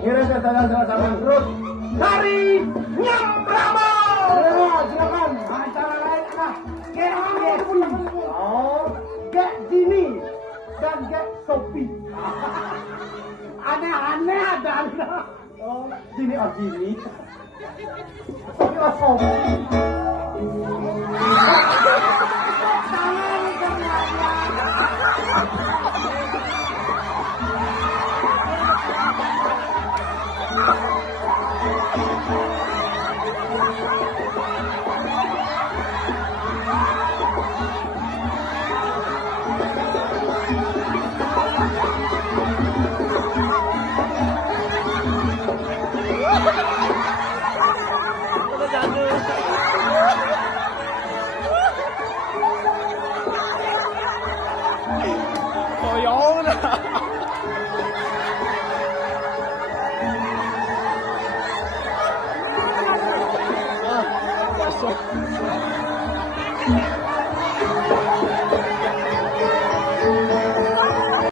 Kira saya sama terus. Hari Nyambramo. Silakan. Acara lain apa? Gek Dini dan Gek Sopi. Aneh-aneh ada. Oh, Dini Dini. Sopi Sopi. Masuk.